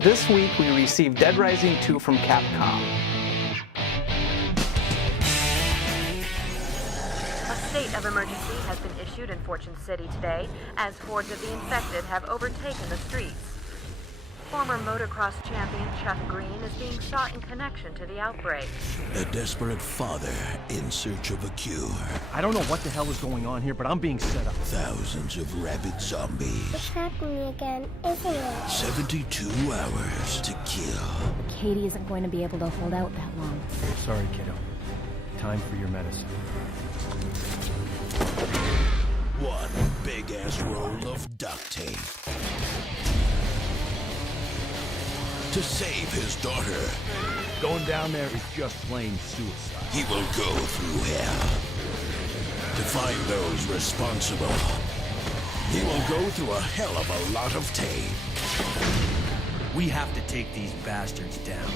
This week we received Dead Rising 2 from Capcom. A state of emergency has been issued in Fortune City today as hordes of the infected have overtaken the streets. Former motocross champion Chuck Green is being sought in connection to the outbreak. A desperate father in search of a cure. I don't know what the hell is going on here, but I'm being set up. Thousands of rabid zombies. It's happening again, isn't it? 72 hours to kill. Katie isn't going to be able to hold out that long. Sorry, kiddo. Time for your medicine. One big-ass roll of duct tape. To save his daughter. Going down there is just plain suicide. He will go through hell. To find those responsible, he will go through a hell of a lot of tape. We have to take these bastards down.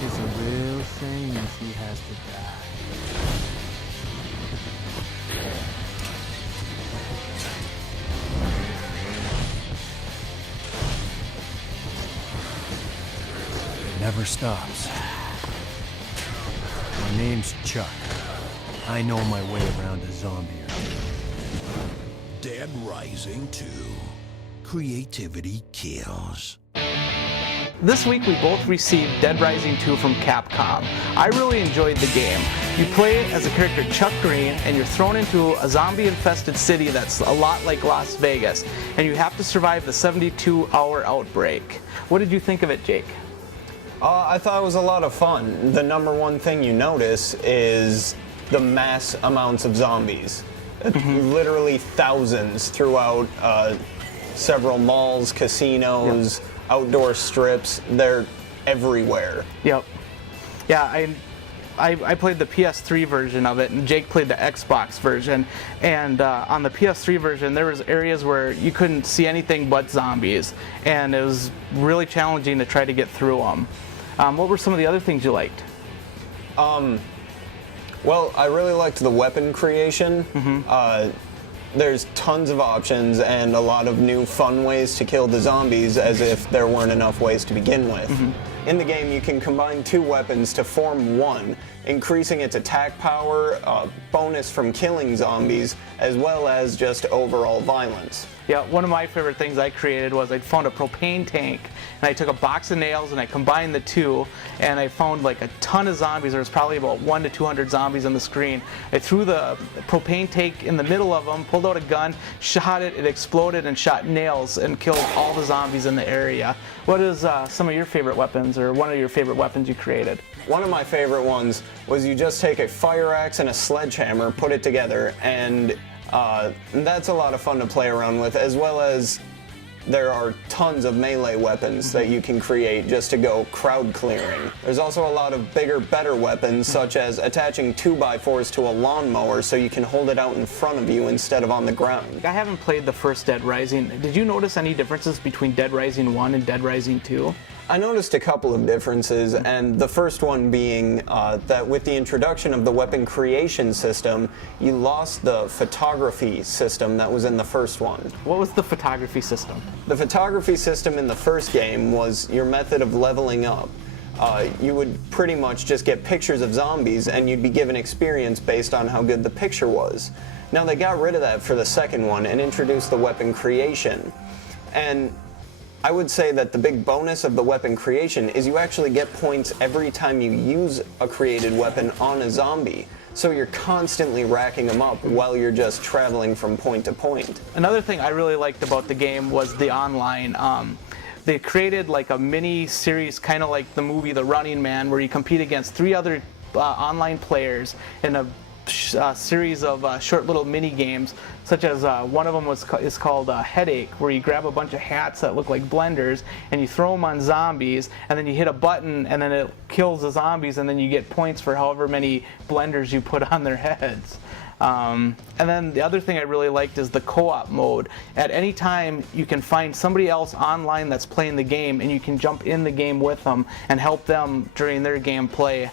It's a real shame he has to die. It never stops. My name's Chuck. I know my way around a zombie. Dead Rising 2. Creativity kills. This week we both received Dead Rising 2 from Capcom. I really enjoyed the game. You play as a character Chuck Green and you're thrown into a zombie-infested city that's a lot like Las Vegas, and you have to survive the 72-hour outbreak. What did you think of it, Jake? I thought it was a lot of fun. The number one thing you notice is the mass amounts of zombies. Literally thousands throughout several malls, casinos, outdoor strips. They're everywhere. Yep. Yeah, I played the PS3 version of it, and Jake played the Xbox version. And on the PS3 version, there was areas where you couldn't see anything but zombies, and it was really challenging to try to get through them. What were some of the other things you liked? Well, I really liked the weapon creation. There's tons of options and a lot of new fun ways to kill the zombies, as if there weren't enough ways to begin with. In the game, you can combine two weapons to form one, increasing its attack power, bonus from killing zombies, as well as just overall violence. Yeah, one of my favorite things I created was I found a propane tank, and I took a box of nails and I combined the two, and I found like a ton of zombies. There was probably about 100 to 200 zombies on the screen. I threw the propane tank in the middle of them, pulled out a gun, shot it, it exploded and shot nails and killed all the zombies in the area. What is some of your favorite weapons, or one of your favorite weapons you created? One of my favorite ones was you just take a fire axe and a sledgehammer, put it together, and that's a lot of fun to play around with, as well as there are tons of melee weapons that you can create just to go crowd clearing. There's also a lot of bigger, better weapons, such as attaching 2x4s to a lawnmower so you can hold it out in front of you instead of on the ground. I haven't played the first Dead Rising. Did you notice any differences between Dead Rising 1 and Dead Rising 2? I noticed a couple of differences, and the first one being that with the introduction of the weapon creation system, you lost the photography system that was in the first one. What was the photography system? The photography system in the first game was your method of leveling up. You would pretty much just get pictures of zombies, and you'd be given experience based on how good the picture was. Now they got rid of that for the second one and introduced the weapon creation. And I would say that the big bonus of the weapon creation is you actually get points every time you use a created weapon on a zombie. So you're constantly racking them up while you're just traveling from point to point. Another thing I really liked about the game was the online. They created like a mini series, kind of like the movie The Running Man, where you compete against 3 other online players in a series of short little mini games, such as one of them is called Headache, where you grab a bunch of hats that look like blenders and you throw them on zombies, and then you hit a button and then it kills the zombies, and then you get points for however many blenders you put on their heads. And then the other thing I really liked is the co-op mode. At any time you can find somebody else online that's playing the game, and you can jump in the game with them and help them during their gameplay,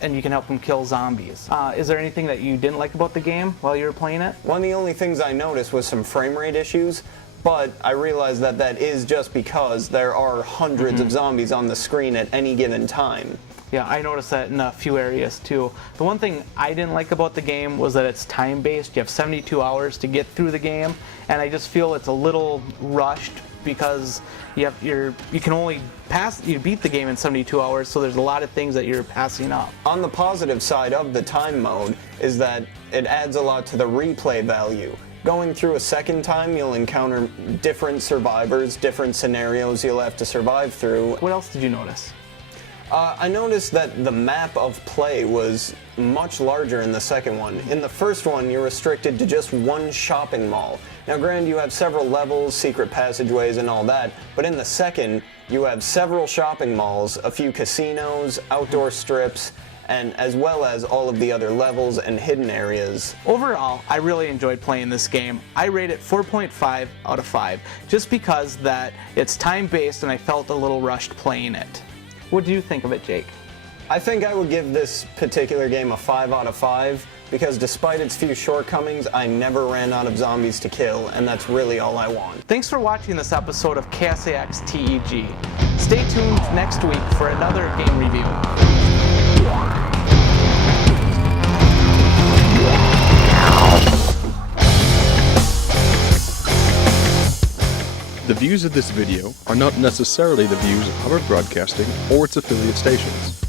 and you can help them kill zombies. Is there anything that you didn't like about the game while you were playing it? One of the only things I noticed was some frame rate issues, but I realized that that is just because there are hundreds of zombies on the screen at any given time. Yeah, I noticed that in a few areas too. The one thing I didn't like about the game was that it's time-based. You have 72 hours to get through the game, and I just feel it's a little rushed because you can only beat the game in 72 hours, so there's a lot of things that you're passing up. On the positive side of the time mode is that it adds a lot to the replay value. Going through a second time, you'll encounter different survivors, different scenarios you'll have to survive through. What else did you notice? I noticed that the map of play was much larger in the second one. In the first one, you're restricted to just one shopping mall. Now granted, you have several levels, secret passageways, and all that, but in the second, you have several shopping malls, a few casinos, outdoor strips, and as well as all of the other levels and hidden areas. Overall, I really enjoyed playing this game. I rate it 4.5 out of 5, just because that it's time-based and I felt a little rushed playing it. What do you think of it, Jake? I think I would give this particular game a 5 out of 5 because despite its few shortcomings, I never ran out of zombies to kill, and that's really all I want. Thanks for watching this episode of KSAX TEG. Stay tuned next week for another game review. The views of this video are not necessarily the views of Hubbard Broadcasting or its affiliate stations.